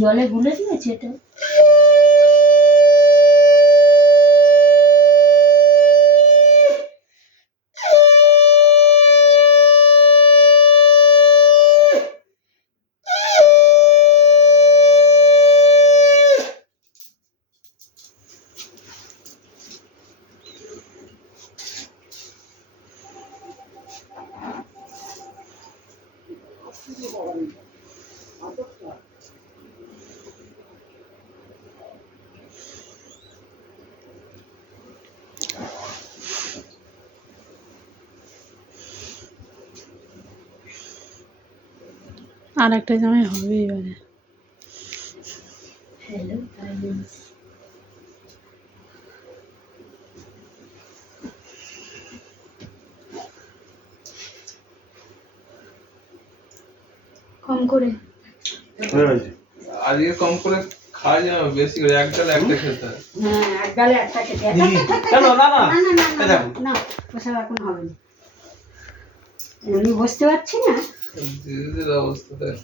জলে গুলে দিয়েছে এটা। আর একটা জামাই হবে এবারে। হ্যালো গাইস, কম করে আজকে কম করে খাওয়া যাবে, বেশি করে এক ডাল একটা খেতে হয়। হ্যাঁ, এক গালে একটা খেতে হয়। চলো না না না না না না না, ওসব এখন হবে না। আমি বসতে পারছি না। দিদির অবস্থা দেখ।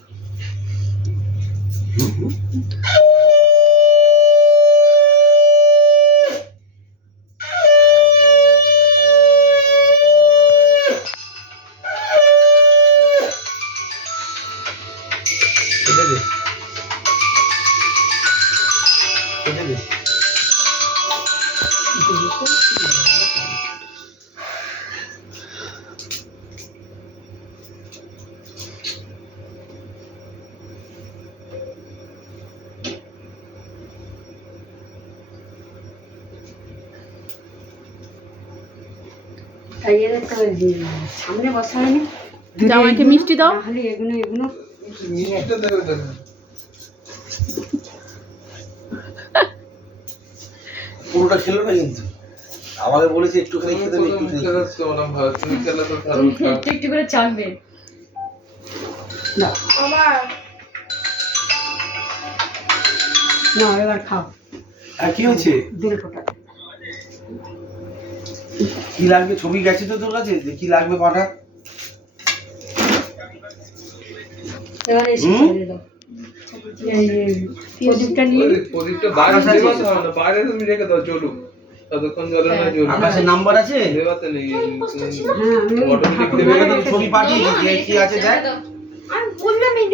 কেটে দে কেটে দে। তাই এদের তো সামনে বসা হয়নি। জামাইকে মিষ্টি দাও। তাহলে এগুলো এগুলো মিষ্টিটা দেবে দেবে। পুরোটা খেলো না কিন্তু আমাকে বলেছে একটুখানি খেতে দেবে, তুমি একটুখানি খেলে তো না ভাই, তুমি খেলে তো খারাপ তুমি একটু একটু করে চাখবে না। না এবার খাও। আর কি হয়েছে? দুল ফোটা। কি লাগবে? ছবি গেছে তো তোর কাছে যে কি লাগবে পাঠা। এবার এসে করে দাও। এই প্রদীপটা নিয়ে প্রদীপটা বাইরে দেওয়াতে হবে না, বাইরে তুমি রেখে দাও, চলুক ততক্ষণ জ্বলে না জ্বলুক। আকাশের নাম্বার আছে? দেওয়াতে নেই। হ্যাঁ আমি অটোমেটিক দেবে। ছবি পাঠিয়ে কি আছে দেখ। আমি বললাম এই